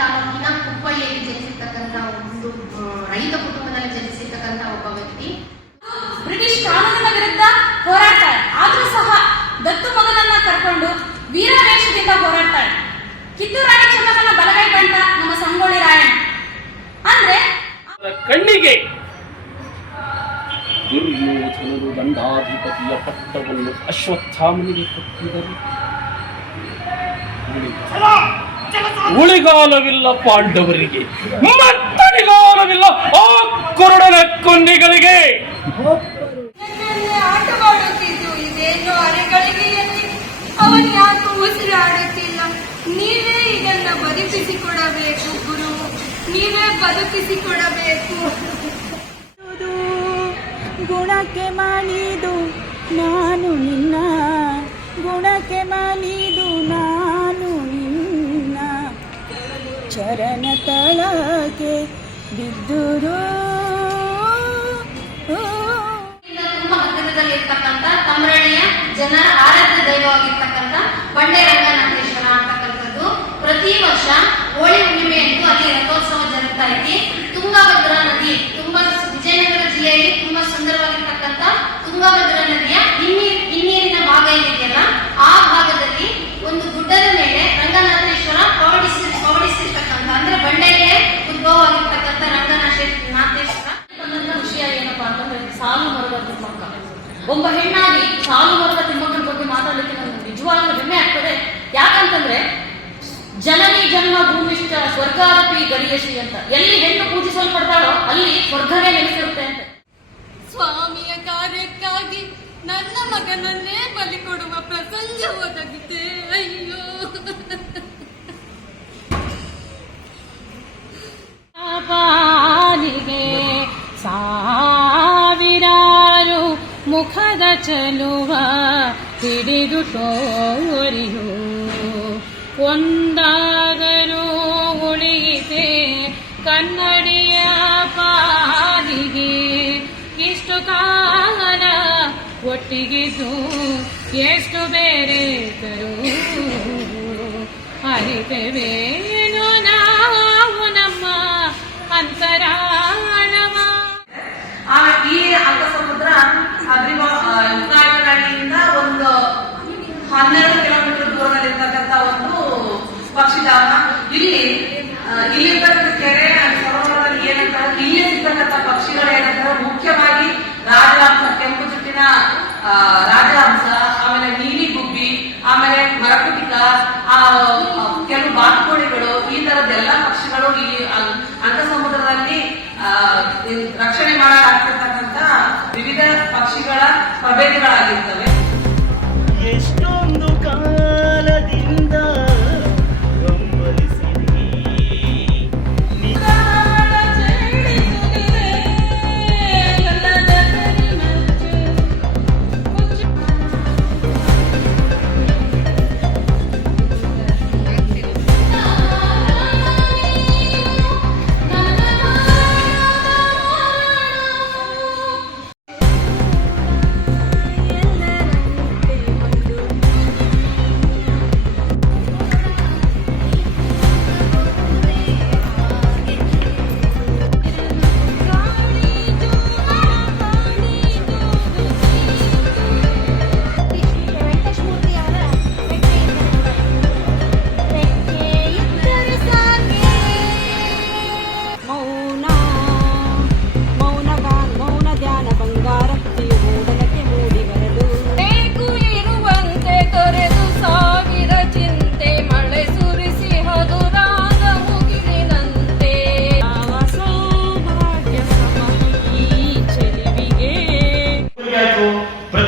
ತಾಲೂಕಿನ ಕುಪ್ಪಳ್ಳಿಯಲ್ಲಿ ಜನಿಸಿರ್ತಕ್ಕಂಥ ಒಂದು ರೈತ ಕುಟುಂಬದಲ್ಲಿ ಜನಿಸಿರ್ತಕ್ಕಂಥ ಒಬ್ಬ ವ್ಯಕ್ತಿ. ಬ್ರಿಟಿಷ್ ಕಾನೂನಿನ ವಿರುದ್ಧ ಹೋರಾಡ್ತಾಳೆ. ಆದ್ರೂ ಸಹ ದತ್ತು ಮಗನನ್ನ ಕರ್ಕೊಂಡು ವೀರಾವೇಶದಿಂದ ಹೋರಾಡ್ತಾಳೆ. ಕಿತ್ತೂರು ರಾಣಿ ಚೆನ್ನಮ್ಮನ ಬಲಗೈ ಬಂಟ ನಮ್ಮ ಸಂಗೊಳ್ಳಿ ರಾಯಣ್ಣ. ಅಂದ್ರೆ ಕಣ್ಣಿಗೆ ದುರ್ಯೋಧನರು ದಂಡಾಧಿಪತಿಯ ಪಟ್ಟವನ್ನು ಅಶ್ವತ್ಥಾಮನಿಗೆ ಕೊಟ್ಟಿದರು. ಉಳಿಗಾಲವಿಲ್ಲ ಪಾಂಡವರಿಗೆ ಮತ್ತಳಿಗಾಲವಿಲ್ಲ ಆ ಕುರುಡನ ಯಾಕೋ ಉಸಿರಾಡುತ್ತಿಲ್ಲ. ನೀವೇ ಇದನ್ನ ಬದುಕಿಸಿಕೊಡಬೇಕು ಗುರು. ನೀವೇ ಬದುಕಿಸಿಕೊಡಬೇಕು. ಗುಣಕ್ಕೆ ಮಾಡಿದು ನಾನು ನಿನ್ನ. ಗುಣಕ್ಕೆ ಮಾಲಿದು ತಳಕ್ಕೆ ಬಿದ್ದುರು. ಹತ್ತಿರದಲ್ಲಿರ್ತಕ್ಕಂಥ ತಮರಣಿಯ ಜನರ ಆರಾಧ್ಯ ದೈವವಾಗಿರ್ತಕ್ಕಂಥ ಬಂಡೆ ರಂಗನಾಥೇಶ್ವರ ಅಂತಕ್ಕಂಥದ್ದು ಪ್ರತಿ ವರ್ಷ ಹೋಳಿ ಹುಣ್ಣಿಮೆಯಂದು ಅಲ್ಲಿ ರಥೋತ್ಸವ ಒಬ್ಬ ಹೆಣ್ಣಾಗಿ ಸಾಲು ಮರದ ತಿಮ್ಮಕ್ಕನ ಬಗ್ಗೆ ಮಾತಾಡಲಿಕ್ಕೆ ನನಗೆ ನಿಜವಾಗ್ಲೂ ಹೆಮ್ಮೆ ಆಗ್ತದೆ. ಯಾಕಂತಂದ್ರೆ, ಜನನಿ ಜನ್ಮ ಭೂಮಿಷ್ಠ ಸ್ವರ್ಗಾರಪಿ ಗರಿಯಶಿ ಅಂತ. ಎಲ್ಲಿ ಹೆಣ್ಣು ಪೂಜಿಸಲ್ಪಡ್ತಾಳೋ ಅಲ್ಲಿ ಸ್ವರ್ಗವೇ ನೆಲೆಸಿರುತ್ತೆ ಅಂತ. ಸ್ವಾಮಿಯ ಕಾರ್ಯಕ್ಕಾಗಿ ನನ್ನ ಮಗನನ್ನೇ ಬಲಿ ಕೊಡುವ ಪ್ರಸಂಗ ಒದಗಿದೆ ಅಯ್ಯೋ. ಚೆಲುವ ಹಿಡಿದು ತೋರಿಯು. ಒಂದಾದರೂ ಉಳಿಯಿತೆ ಕನ್ನಡಿಯ ಪಾಲಿಗೆ. ಇಷ್ಟು ಕಾಲ ಒಟ್ಟಿಗಿದ್ದು ಎಷ್ಟು ಬೇರೆ ತರು ನಾವು ಯುಗಾಯಗಳಿಂದ ಒಂದು ಹನ್ನೆರಡು ಕಿಲೋಮೀಟರ್ ದೂರದಲ್ಲಿರ್ತಕ್ಕಂಥ ಒಂದು ಪಕ್ಷಿಧಾಮ ಇಲ್ಲಿ ಇಲ್ಲಿರ್ತಕ್ಕಂಥ ಕೆರೆ ಸರೋವರದಲ್ಲಿ ಏನಂತಾರೆ ಇಲ್ಲಿ ಸಿಗ್ತಕ್ಕಂಥ ಪಕ್ಷಿಗಳು ಮುಖ್ಯವಾಗಿ ರಾಜಹಂಸ, ಕೆಂಪು ಜುಟ್ಟಿನ ರಾಜಹಂಸ, ಆಮೇಲೆ ನೀಲಿ ಗುಬ್ಬಿ, ಆಮೇಲೆ ಮರಕುಟಿಕ, ಆ, ಕೆಲವು ಬಾತುಕೋಳಿಗಳು, ಈ ತರದ್ದೆಲ್ಲ ಪಕ್ಷಿಗಳು ಇಲ್ಲಿ ಅಂತ ಸಮುದ್ರದಲ್ಲಿ ರಕ್ಷಣೆ ಮಾಡಲಾಗ್ತಿರ್ತಕ್ಕಂಥ ವಿವಿಧ ಪಕ್ಷಿಗಳ ಪ್ರಭೇದಗಳಾಗಿರ್ತವೆ.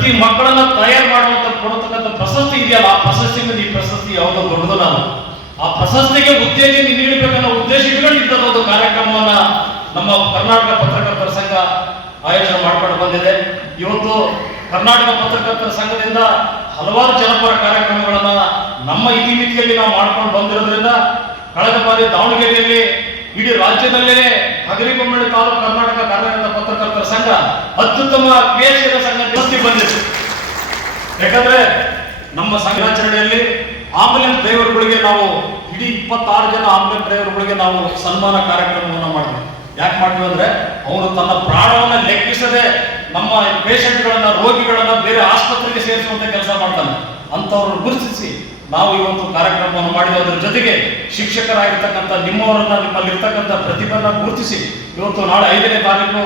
ಪ್ರತಿ ಮಕ್ಕಳನ್ನ ತಯಾರು ಮಾಡುವಂತ ಕೊಡತಕ್ಕಂಥ ಪ್ರಶಸ್ತಿ ಇದೆಯಲ್ಲ, ಆ ಪ್ರಶಸ್ತಿಯಿಂದ ಈ ಪ್ರಶಸ್ತಿ ಯಾವುದು ದೊಡ್ಡದು ನಾವು ಆ ಪ್ರಶಸ್ತಿಗೆ ಉತ್ತೇಜನ ನೀಡಬೇಕನ್ನೋ ಉದ್ದೇಶ ಇಟ್ಕೊಂಡು ಒಂದು ಕಾರ್ಯಕ್ರಮವನ್ನ ನಮ್ಮ ಕರ್ನಾಟಕ ಪತ್ರಕರ್ತರ ಸಂಘ ಆಯೋಜನೆ ಮಾಡ್ಕೊಂಡು ಬಂದಿದೆ. ಇವತ್ತು ಕರ್ನಾಟಕ ಪತ್ರಕರ್ತರ ಸಂಘದಿಂದ ಹಲವಾರು ಜನಪರ ಕಾರ್ಯಕ್ರಮಗಳನ್ನ ನಮ್ಮ ಇತಿಮಿತಿಯಲ್ಲಿ ನಾವು ಮಾಡ್ಕೊಂಡು ಬಂದಿರೋದ್ರಿಂದ ಕಳೆದ ಬಾರಿ ದಾವಣಗೆರೆಯಲ್ಲಿ ಇಡೀ ರಾಜ್ಯದಲ್ಲೇ ಹಗರಿಬೊಮ್ಮಳ್ಳಿ ತಾಲೂಕು ಕರ್ನಾಟಕ ಕಾರ್ಯಕರ್ತ ಪತ್ರಕರ್ತರ ಸಂಘ ಅತ್ಯುತ್ತಮ ಕ್ರಿಯಾಶೀಲ ಸಂಘ ಜಾಸ್ತಿ ಬಂದಿತ್ತು. ಯಾಕಂದ್ರೆ ನಮ್ಮ ಸಂಘಾಚರಣೆಯಲ್ಲಿ ಆಂಬುಲೆನ್ಸ್ ಡ್ರೈವರ್ಗಳಿಗೆ ನಾವು ಇಡೀ ಇಪ್ಪತ್ತಾರು ಜನ ಆಂಬುಲೆನ್ಸ್ ಡ್ರೈವರ್ಗಳಿಗೆ ನಾವು ಸನ್ಮಾನ ಕಾರ್ಯಕ್ರಮವನ್ನು ಮಾಡಿದ್ವಿ. ಯಾಕೆ ಮಾಡ್ತೀವಿ ಅಂದ್ರೆ ಅವರು ತನ್ನ ಪ್ರಾಣವನ್ನು ಲೆಕ್ಕಿಸದೆ ನಮ್ಮ ಪೇಷಂಟ್ಗಳನ್ನ ರೋಗಿಗಳನ್ನ ಬೇರೆ ಆಸ್ಪತ್ರೆಗೆ ಸೇರಿಸುವಂತ ಕೆಲಸ ಮಾಡ್ತಾನೆ. ಅಂತವ್ರನ್ನ ಗುರುತಿಸಿ ನಾವು ಇವತ್ತು ಕಾರ್ಯಕ್ರಮವನ್ನು ಮಾಡಿರೋದ್ರ ಜೊತೆಗೆ ಶಿಕ್ಷಕರಾಗಿರ್ತಕ್ಕಂಥ ನಿಮ್ಮವರನ್ನ ನಿಮ್ಮಲ್ಲಿರ್ತಕ್ಕಂಥ ಪ್ರತಿಭೆನ ಗುರುತಿಸಿ ಇವತ್ತು ನಾಳೆ ಐದನೇ ತಾರೀಕು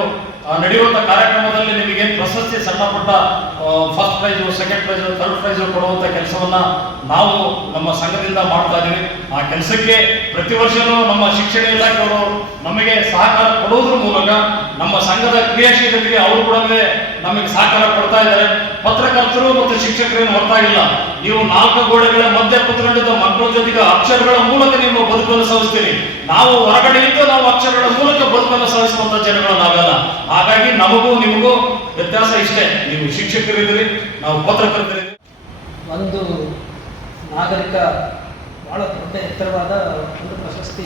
ನಡೆಯುವಂತ ಕಾರ್ಯಕ್ರಮದಲ್ಲಿ ನಿಮಗೆ ಪ್ರಶಸ್ತಿ, ಸಣ್ಣ ಪುಟ್ಟ first prize second prize third prize ಕೊಡುವಂತ ಕೆಲಸವನ್ನ ನಾವು ನಮ್ಮ ಸಂಘದಿಂದ ಮಾಡ್ತಾ ಇದ್ದೀವಿ. ಆ ಕೆಲಸಕ್ಕೆ ಪ್ರತಿ ವರ್ಷನೂ ನಮ್ಮ ಶಿಕ್ಷಣ ಇಲಾಖೆಯವರು ನಮಗೆ ಸಹಕಾರ ಕೊಡೋದ್ರ ಮೂಲಕ ನಮ್ಮ ಸಂಘದ ಕ್ರಿಯಾಶೀಲತೆಗೆ ಅವರು ಕೂಡ ನಮಗೆ ಸಹಕಾರ ಕೊಡ್ತಾ ಇದ್ದಾರೆ. ಪತ್ರಕರ್ತರು ಮತ್ತು ಶಿಕ್ಷಕರೇನು ಹೊರತಾ ಇಲ್ಲ. ನೀವು ನಾಲ್ಕು ಗೋಡೆಗಳ ಮಧ್ಯ ಕುತ್ಕೊಂಡಿದ್ದ ಮಕ್ಕಳ ಜೊತೆಗೆ ಅಕ್ಷರಗಳ ಮೂಲಕ ನಿಮ್ಮ ಬದುಕನ್ನು ಸಹಿಸ್ತೀರಿ ನಾವು ಹೊರಗಡೆಯಿಂದ ನಾವು ಅಕ್ಷರಗಳ ಮೂಲಕ ಬದುಕನ್ನು ಸಹಿಸುವಂತ ಜನಗಳು ನಾವೆಲ್ಲ. ಹಾಗಾಗಿ ನಮಗೂ ನಿಮಗೂ ವ್ಯತ್ಯಾಸ ಇಷ್ಟೇ. ನೀವು ಶಿಕ್ಷಕರಿದ್ದೀರಿ, ನಾವು ಪತ್ರಕರ್ತರಿ ಒಂದು ನಾಗರಿಕ ಬಹಳ ದೊಡ್ಡ ಎತ್ತರವಾದ ಒಂದು ಪ್ರಶಸ್ತಿ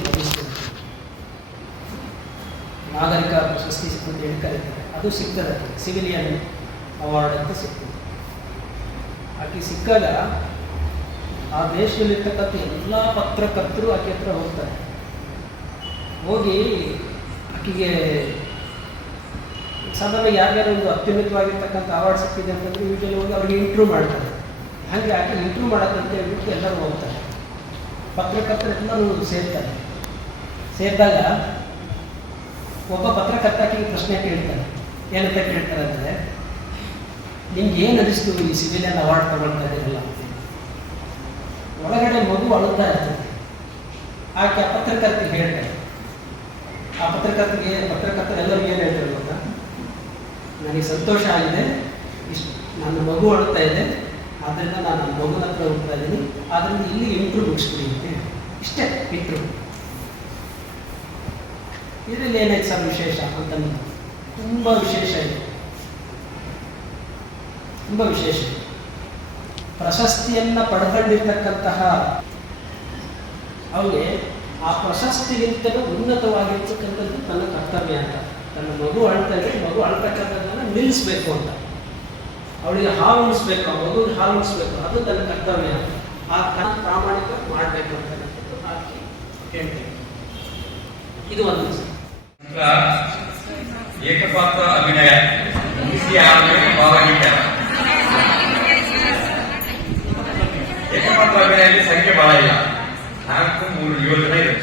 ನಾಗರಿಕ ಪ್ರಶಸ್ತಿ ಅಂತ ಹೇಳಿ ಕರೀತಾರೆ ಅದು ಸಿಗ್ತದೆ ಸಿವಿಲಿಯನ್ ಅವಾರ್ಡ್ ಅಂತ ಸಿಗ್ತದೆ. ಆಕೆ ಸಿಕ್ಕಾಗ ಆ ದೇಶದಲ್ಲಿರ್ತಕ್ಕಂಥ ಎಲ್ಲ ಪತ್ರಕರ್ತರು ಆಕೆ ಹತ್ರ ಹೋಗ್ತಾರೆ. ಹೋಗಿ ಆಕೆಗೆ ಸಾಧಾರಣ ಯಾರ್ಯಾರು ಒಂದು ಅತ್ಯುನ್ನತವಾಗಿರ್ತಕ್ಕಂಥ ಅವಾರ್ಡ್ ಸಿಕ್ಕಿದೆ ಅಂತಂದ್ರೆ ಯೂಶಲಿ ಹೋಗಿ ಅವ್ರಿಗೆ ಇಂಟ್ರೂ ಮಾಡ್ತಾರೆ. ಹಾಗೆ ಆಕೆ ಇಂಟ್ರೂ ಮಾಡೋಕ್ಕಂತ ಹೇಳ್ಬಿಟ್ಟು ಎಲ್ಲರೂ ಹೋಗ್ತಾರೆ. ಪತ್ರಕರ್ತರು ಎಲ್ಲರೂ ಸೇರ್ತಾರೆ. ಸೇರಿದಾಗ ಒಬ್ಬ ಪತ್ರಕರ್ತ ಪ್ರಶ್ನೆ ಕೇಳ್ತಾನೆ. ಏನಂತ ಕೇಳ್ತಾರೆ ಅಂದರೆ ನಿಮ್ಗೆ ಏನು ಅನಿಸ್ತು ಈ ಸಿವಿಲಿಯನ್ ಅವಾರ್ಡ್ ತಗೊಳ್ತಾ ಇದ್ದೀರಲ್ಲ ಒಳಗಡೆ ಮಗು ಅಳುತ್ತಾ ಇರ್ತದೆ. ಆಕೆ ಆ ಪತ್ರಕರ್ತಿಗೆ ಹೇಳ್ತಾರೆ ಆ ಪತ್ರಕರ್ತಿಗೆ ಪತ್ರಕರ್ತರೆಲ್ಲರಿಗೂ ಏನು ಹೇಳ್ತಾರೆ ಗೊತ್ತಾ? ನನಗೆ ಸಂತೋಷ ಆಗಿದೆ. ಇಷ್ಟು ನನ್ನ ಮಗು ಅಳುತ್ತಾ ಇದೆ. ಆದ್ದರಿಂದ ನಾನು ನನ್ನ ಮಗುನ ಹತ್ರ ಹೋಗ್ತಾ ಇದ್ದೀನಿ ಆದ್ದರಿಂದ ಇಲ್ಲಿ ಇಂಟ್ರೂ ಮುಗಿಸ್ತೀನಿ ಅಂತ. ಇಷ್ಟೇ ಇಂಟ್ರು ಇದರಲ್ಲಿ ಏನಾಯ್ತು ಸರ್ ವಿಶೇಷ ಅಂತ ತುಂಬ ವಿಶೇಷ ಇದೆ. ತುಂಬ ವಿಶೇಷ ಪ್ರಶಸ್ತಿಯನ್ನು ಪಡ್ಕೊಂಡಿರ್ತಕ್ಕಂತಹ ಅವನಿಗೆ ಆ ಪ್ರಶಸ್ತಿಗಿಂತಲೂ ಉನ್ನತವಾಗಿರ್ತಕ್ಕಂಥದ್ದು ತನ್ನ ಕರ್ತವ್ಯ ಅಂತ. ತನ್ನ ಮಗು ಅಳ್ತಾ ಮಗು ಅಳ್ತಕ್ಕಂಥದ್ದನ್ನು ನಿಲ್ಲಿಸ್ಬೇಕು ಅಂತ. ಅವಳಿಗೆ ಹಾಲು ಉಣಿಸ್ಬೇಕು, ಆ ಮಗು ಹಾಲು ಉಣಿಸ್ಬೇಕು, ಅದು ತನ್ನ ಕರ್ತವ್ಯ ಅಂತ. ಆ ತನ್ನ ಪ್ರಾಮಾಣಿಕ ಮಾಡಬೇಕು ಅಂತ ಆಕೆ ಹೇಳ್ತೇನೆ ಇದು ಒಂದು. ವಿಷಯ. ಏಕಪಾತ್ರ ಅಭಿನಯ ಮುಗಿಸಿ ಆದ್ಮೇಲೆ ಭಾವಗೀತೆ ಏಕಪಾತ್ರ ಅಭಿನಯದಲ್ಲಿ ಸಂಖ್ಯೆ ಬಹಳ ಇಲ್ಲ ನಾಲ್ಕು ಮೂರು ಏಳು ಜನ ಇದೆ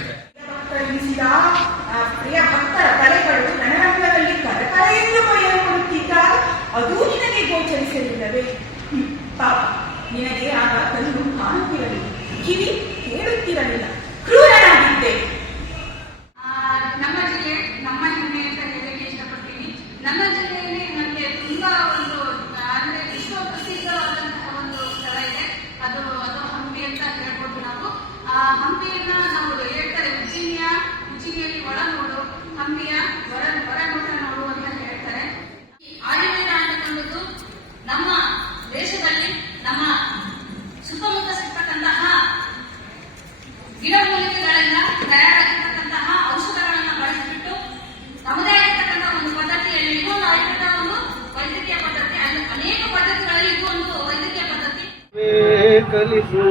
ಕಲಿಸು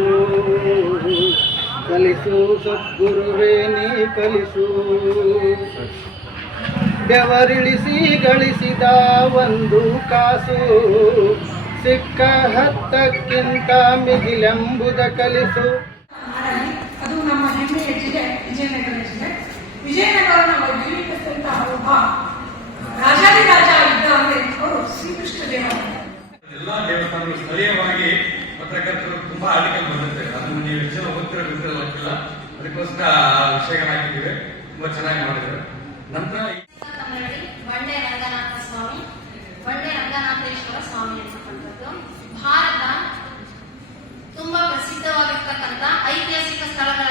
ಕಲಿಸು ಸದ್ಗುರುವೇ ನೀ ಕಲಿಸು. ಬೆವರಿಳಿಸಿ ಗಳಿಸಿದ ಒಂದು ಕಾಸು ಸಿಕ್ಕ ಹತ್ತಕ್ಕಿಂತ ಮಿಗಿಲೆಂಬುದ ಕಲಿಸು. ಅದು ನಮ್ಮ ವಿಜಯನಗರ ಜಿಲ್ಲೆ. ವಿಜಯನಗರನ ವೈಭವೀಕರಿಸಿದಂತಹ ಒಬ್ಬ ರಾಜಾದಿರಾಜ ಇದ್ದ ಅಂದ್ರೆ ಅವರು ಶ್ರೀಕೃಷ್ಣ ಎಲ್ಲಾ ದೇವಸ್ಥಾನಗಳು ಸ್ಥಳೀಯವಾಗಿ ಪತ್ರಕರ್ತರು ತುಂಬಾ ಆರ್ಟಿಕಲ್ ಬಂದಿರುತ್ತೆ. ಅದು ನೀವು ಎಷ್ಟು ಜನ ವಿಷಯ ಗೊತ್ತಿಲ್ಲ ಅದಕ್ಕೋಸ್ಕರ ಆ ಹಾಕಿದ್ದೀವಿ. ತುಂಬಾ ಚೆನ್ನಾಗಿ ಮಾಡಿದ್ರು ನಂತರ ರಂಗನಾಥ ಸ್ವಾಮಿ ರಂಗನಾಥೇಶ್ವರ ಸ್ವಾಮಿ ಭಾರತ ತುಂಬಾ ಪ್ರಸಿದ್ಧವಾಗಿರ್ತಕ್ಕಂಥ ಐತಿಹಾಸಿಕ ಸ್ಥಳಗಳ